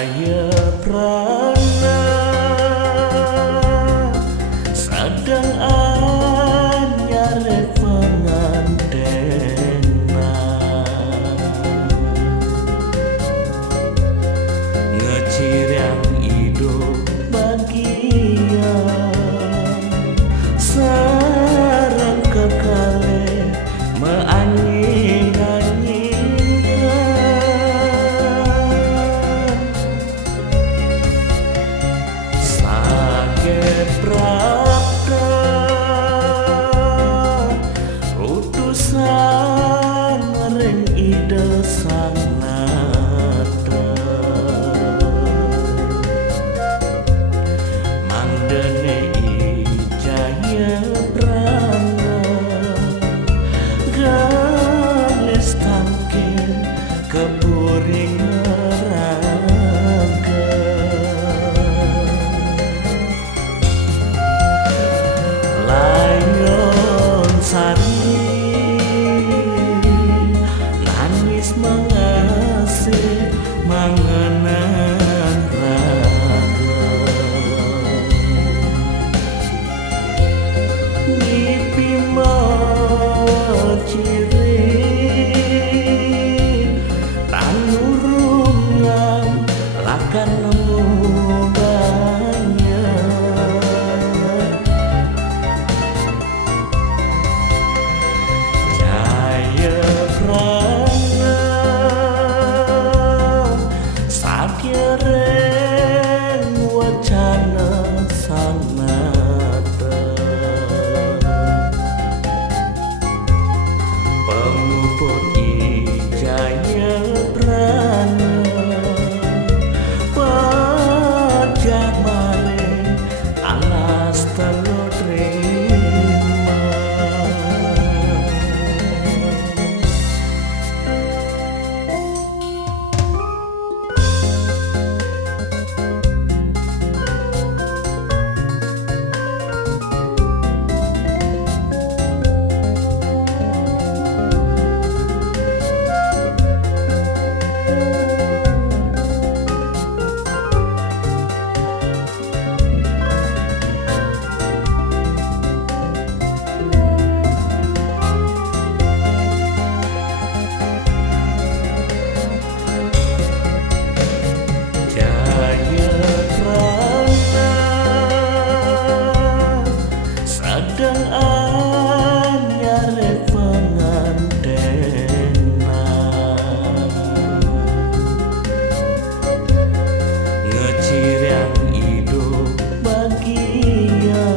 Jaya Prana sedang anyar pengandena ngecirang hidup bahagia sarang kekale Prapta utusan ring ide sang nata mandene Jaya Prana ganes tangkin kepuring nangis mengasih mangenan raga mimpi maciri tanurungan lakan nemu Jaya Prana pajak maling alas telu terima sedang anyar pengandena ngecirang hidup bahagia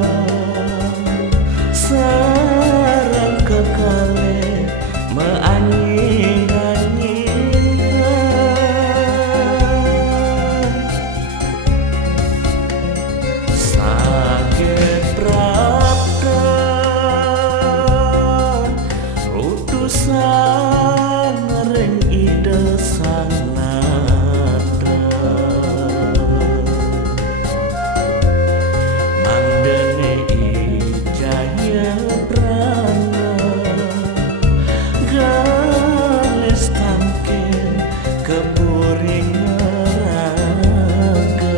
sarang kekale meanying-anyingkan sakit utusan ring ide sang nata mandene Jaya Prana ganes tangkin kepuring raga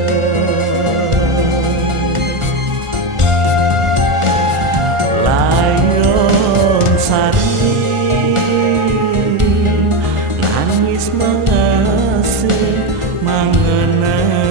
layon sari nangis mengasih mangenan